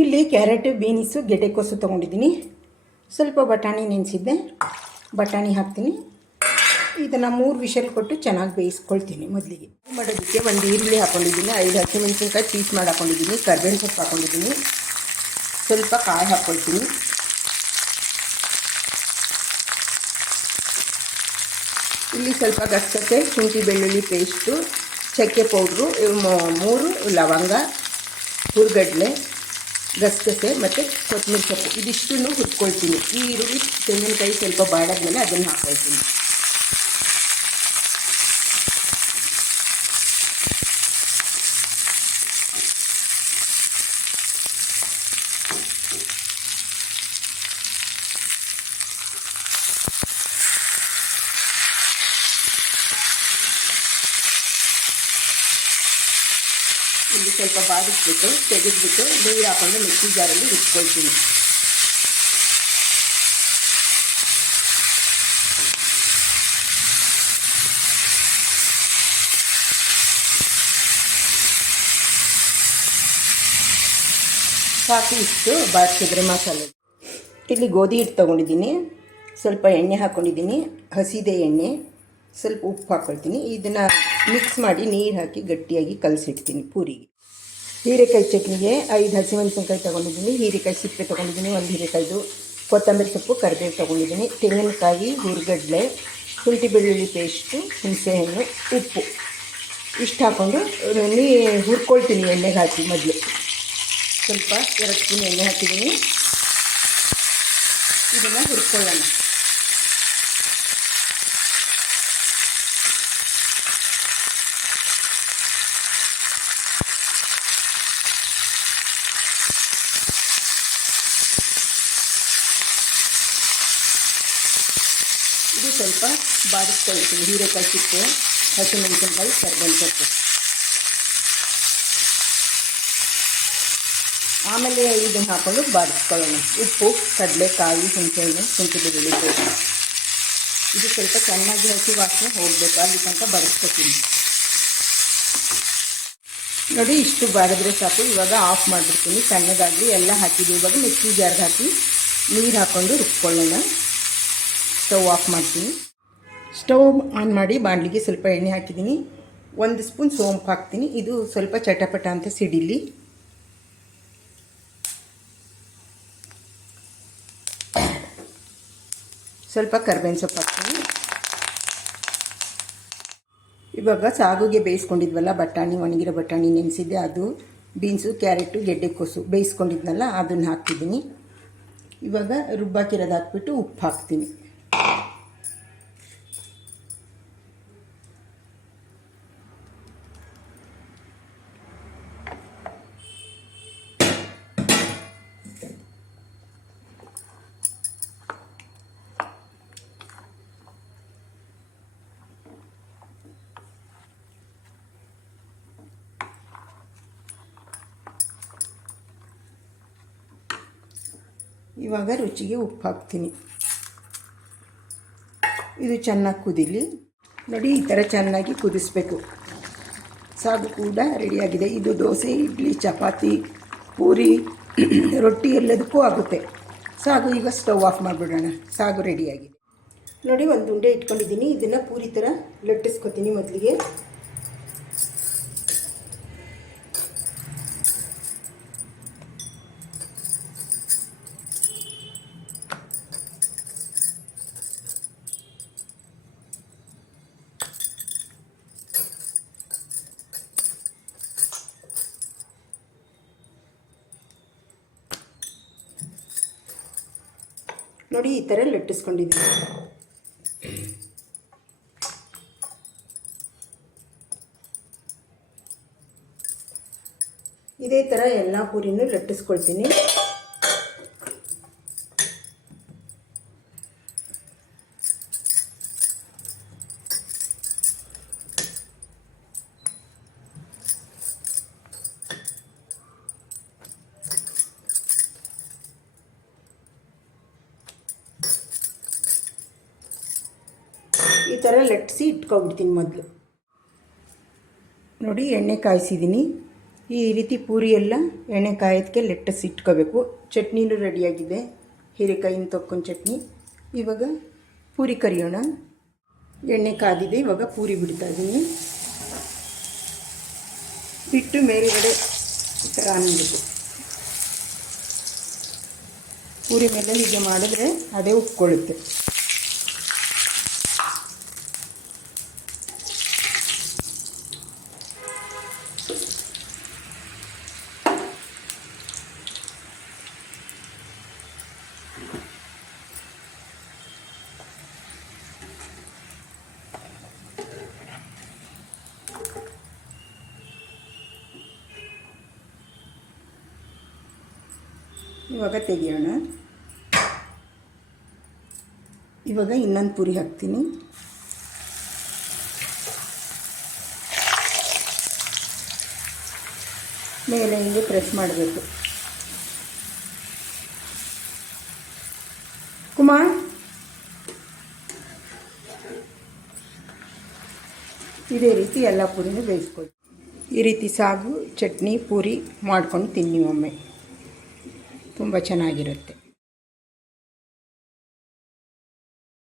ಇಲ್ಲಿ carrot, beans ಗೆಡ್ಡೆಕೋಸು ತೊಗೊಂಡಿದ್ದೀನಿ. ಸ್ವಲ್ಪ ಬಟಾಣಿ ನೆನೆಸಿದ್ದೆ. ಬಟಾಣಿ ಹಾಕ್ತೀನಿ. ಇದನ್ನು ಮೂರು ವಿಷಲ್ ಕೊಟ್ಟು ಚೆನ್ನಾಗಿ ಬೇಯಿಸ್ಕೊಳ್ತೀನಿ ಮೊದಲಿಗೆ. ಮಾಡೋದಕ್ಕೆ ಒಂದು ಈರುಳ್ಳಿ ಹಾಕ್ಕೊಂಡಿದ್ದೀನಿ ಐದು ಹಸಿಮೆಣಸಿನ್ಕಾಯಿ ಪೀಸ್ ಮಾಡಿ ಹಾಕ್ಕೊಂಡಿದ್ದೀನಿ ಕರ್ಬೇವಿನ ಸೊಪ್ಪು ಹಾಕ್ಕೊಂಡಿದ್ದೀನಿ ಸ್ವಲ್ಪ ಕಾಯಿ ಹಾಕ್ಕೊಳ್ತೀನಿ. ಇಲ್ಲಿ ಸ್ವಲ್ಪ ಗಸಗಸೆ, ಶುಂಠಿ ಬೆಳ್ಳುಳ್ಳಿ ಪೇಸ್ಟು, ಚಕ್ಕೆ ಪೌಡ್ರು ಮೂರು ಲವಂಗ, ಹುರ್ಗಡ್ಲೆ ಗಸಗಸೆ ಮತ್ತು ಕೊತ್ತಂಬರಿ ಸೊಪ್ಪು. ಇದಿಷ್ಟನ್ನು ಹುರ್ಕೊಳ್ತೀನಿ. ಈರುಳ್ಳಿ ತೆಂಗಿನಕಾಯಿ ಸ್ವಲ್ಪ ಬಾಡಾದ್ಮೇಲೆ ಅದನ್ನು ಹಾಕ್ಕೊಳ್ತೀನಿ ಇಲ್ಲಿ ಸ್ವಲ್ಪ ಬಾದಿಸ್ಬಿಟ್ಟು, ತೆಗೆದ್ಬಿಟ್ಟು ನೀರು ಹಾಕೊಂಡು ಮಿಕ್ಸಿ ಜಾರಲ್ಲಿ ರುಬ್ಕೊಳ್ತೀನಿ ಸಾಕು ಇಷ್ಟು ಬಾಡಿಸಿದ್ರೆ ಮಸಾಲೆ. ಇಲ್ಲಿ ಗೋಧಿ ಹಿಟ್ಟು ತೊಗೊಂಡಿದ್ದೀನಿ, ಸ್ವಲ್ಪ ಎಣ್ಣೆ ಹಾಕ್ಕೊಂಡಿದ್ದೀನಿ ಹಸಿದೆ ಎಣ್ಣೆ, ಸ್ವಲ್ಪ ಉಪ್ಪು ಹಾಕ್ಕೊಳ್ತೀನಿ ಇದನ್ನು ಮಿಕ್ಸ್ ಮಾಡಿ ನೀರು ಹಾಕಿ ಗಟ್ಟಿಯಾಗಿ ಕಲಸಿಡ್ತೀನಿ ಪೂರಿಗೆ. ಹೀರೆಕಾಯಿ ಚಟ್ನಿಗೆ ಐದು ಹಸಿಮೆಣಸಿನ್ಕಾಯಿ ತೊಗೊಂಡಿದ್ದೀನಿ. ಹೀರೆಕಾಯಿ ಸಿಪ್ಪೆ ತೊಗೊಂಡಿದ್ದೀನಿ, ಒಂದು ಹೀರೆಕಾಯ್ದು. ಕೊತ್ತಂಬರಿ ಸೊಪ್ಪು, ಕರಿಬೇವು ತೊಗೊಂಡಿದ್ದೀನಿ. ತೆಂಗಿನಕಾಯಿ, ಹುರ್ಗಡ್ಲೆ, ಶುಂಠಿ ಬೆಳ್ಳುಳ್ಳಿ ಪೇಸ್ಟು ಹುಣಸೆಹಣ್ಣು, ಉಪ್ಪು. ಇಷ್ಟು ಹಾಕ್ಕೊಂಡು ನೀ ಹುರ್ಕೊಳ್ತೀನಿ ಎಣ್ಣೆಗೆ ಹಾಕಿ ಮೊದಲು. ಸ್ವಲ್ಪ ಎರಡು ಸ್ಪೂನ್ ಎಣ್ಣೆ ಹಾಕಿದ್ದೀನಿ. ಇದನ್ನು ಹುರ್ಕೊಳ್ಳೋಣ. ಇದು ಸ್ವಲ್ಪ ಬಾಡಿಸ್ಕೊಳ್ತೀನಿ. ಹೀರೆಕಾಯಿ ಸಿಪ್ಪೆ ಹಸಿಮೆಣಸಿನ್ಕಾಯಿ ಸೊಪ್ಪು ಆಮೇಲೆ ಇದನ್ನು ಹಾಕೊಂಡು ಬಾಡಿಸ್ಕೊಳ್ಳೋಣ. ಉಪ್ಪು, ಕಡಲೆಕಾಯಿ, ಹುಣಸೆಹಣ್ಣು ಶುಂಠಿ ಬೆಳ್ಳುಳ್ಳಿ ಇದು ಸ್ವಲ್ಪ ಚೆನ್ನಾಗಿ ಹಸಿ ವಾಸನೆ ಹೋಗಬೇಕು. ಅಲ್ಲಿ ತನಕ ಬಡಿಸ್ಕೊತೀನಿ ನೋಡಿ, ಇಷ್ಟು ಬಾಡಿದ್ರೆ ಸಾಕು. ಇವಾಗ ಆಫ್ ಮಾಡಿಬಿಡ್ತೀನಿ. ತಣ್ಣಗಾಗಲಿ ಎಲ್ಲ ಹಾಕಿದ್ದೀವಿ. ಇವಾಗ ಮಿಕ್ಸಿ ಜಾರ್ಗೆ ಹಾಕಿ ನೀರು ಹಾಕ್ಕೊಂಡು ರುಬ್ಕೊಳ್ಳೋಣ. ಸ್ಟವ್ ಆಫ್ ಮಾಡ್ತೀನಿ. ಸ್ಟವ್ ಆನ್ ಮಾಡಿ ಬಾಣಲಿಗೆ ಸ್ವಲ್ಪ ಎಣ್ಣೆ ಹಾಕಿದ್ದೀನಿ. ಒಂದು ಸ್ಪೂನ್ ಸೋಂಪು ಹಾಕ್ತೀನಿ. ಇದು ಸ್ವಲ್ಪ ಚಟಪಟ ಅಂತ ಸಿಡಿಲಿ. ಸ್ವಲ್ಪ ಕರ್ಬೇವಿನ ಸೊಪ್ಪು ಹಾಕ್ತೀನಿ. ಇವಾಗ ಸಾಗುಗೆ ಬೇಯಿಸ್ಕೊಂಡಿದ್ವಲ್ಲ, ಬಟಾಣಿ, ಒಣಗಿರೋ ಬಟಾಣಿ ನೆನೆಸಿದ್ದೆ ಅದು. ಬೀನ್ಸು, ಕ್ಯಾರೆಟು ಗೆಡ್ಡೆಕೋಸು ಬೇಯಿಸ್ಕೊಂಡಿದ್ನಲ್ಲ, ಅದನ್ನು ಹಾಕ್ತಿದ್ದೀನಿ ಇವಾಗ ರುಬ್ಬಾಕಿರೋದು ಹಾಕ್ಬಿಟ್ಟು ಉಪ್ಪು ಹಾಕ್ತೀನಿ. ಇವಾಗ ರುಚಿಗೆ ಉಪ್ಪು ಹಾಕ್ತೀನಿ. ಇದು ಚೆನ್ನಾಗಿ ಕುದಿಲಿ. ನೋಡಿ, ಈ ಥರ ಚೆನ್ನಾಗಿ ಕುದಿಸ್ಬೇಕು. ಸಾಗು ಕೂಡ ರೆಡಿಯಾಗಿದೆ ಇದು ದೋಸೆ, ಇಡ್ಲಿ, ಚಪಾತಿ, ಪೂರಿ, ರೊಟ್ಟಿ ಎಲ್ಲದಕ್ಕೂ ಆಗುತ್ತೆ. ಸಾಗು, ಈಗ ಸ್ಟವ್ ಆಫ್ ಮಾಡಿಬಿಡೋಣ. ಸಾಗು ರೆಡಿಯಾಗಿದೆ ನೋಡಿ, ಒಂದು ಉಂಡೆ ಇಟ್ಕೊಂಡಿದ್ದೀನಿ. ಇದನ್ನು ಪೂರಿ ಥರ ಲಟ್ಟಿಸ್ಕೊತೀನಿ ಮೊದಲಿಗೆ. ನೋಡಿ ಈ ಥರ ಲಟ್ಟಿಸ್ಕೊಂಡಿದ್ದೀನಿ. ಇದೇ ಥರ ಎಲ್ಲ ಪೂರಿನೂ ಲಟ್ಟಿಸ್ಕೊಳ್ತೀನಿ. ಥರ ಲಟ್ಟಿಸಿ ಇಟ್ಕೊಬಿಡ್ತೀನಿ ಮೊದಲು. ನೋಡಿ ಎಣ್ಣೆ ಕಾಯಿಸಿದ್ದೀನಿ. ಈ ರೀತಿ ಪೂರಿ ಎಲ್ಲ ಎಣ್ಣೆ ಕಾಯೋದಕ್ಕೆ ಲೆಟ್ಟಸ್ ಇಟ್ಕೋಬೇಕು. ಚಟ್ನಿನೂ ರೆಡಿಯಾಗಿದೆ. ಹೀರೆಕಾಯಿನ ತೊಕ್ಕೊಂಡು ಚಟ್ನಿ. ಇವಾಗ ಪೂರಿ ಕರಿಯೋಣ. ಎಣ್ಣೆ ಕಾದಿದೆ, ಇವಾಗ ಪೂರಿ ಬಿಡ್ತಾ ಇದ್ದೀನಿ. ಬಿಟ್ಟು ಮೇಲುಗಡೆ ಈ ಥರ ಅನ್ನಬೇಕು ಪೂರಿ ಮೇಲೆ ಹೀಗೆ ಮಾಡಿದ್ರೆ ಅದೇ ಉಪ್ಕೊಳ್ಳುತ್ತೆ ಇವಾಗ ತೆಗಿಯೋಣ. ಇವಾಗ ಇನ್ನೊಂದು ಪುರಿ ಹಾಕ್ತೀನಿ. ಮೇಲೆ ಹಿಂಗೆ ಪ್ರೆಸ್ ಮಾಡಬೇಕು. ಕುಮಾರ್? ಇದೇ ರೀತಿ ಎಲ್ಲ ಪುರಿನೂ ಬೇಯಿಸ್ಕೊಳ್ಳಿ ಈ ರೀತಿ ಸಾಗು, ಚಟ್ನಿ, ಪೂರಿ ಮಾಡ್ಕೊಂಡು ತಿನ್ನಿ ಒಮ್ಮೆ. ತುಂಬ ಚೆನ್ನಾಗಿರುತ್ತೆ.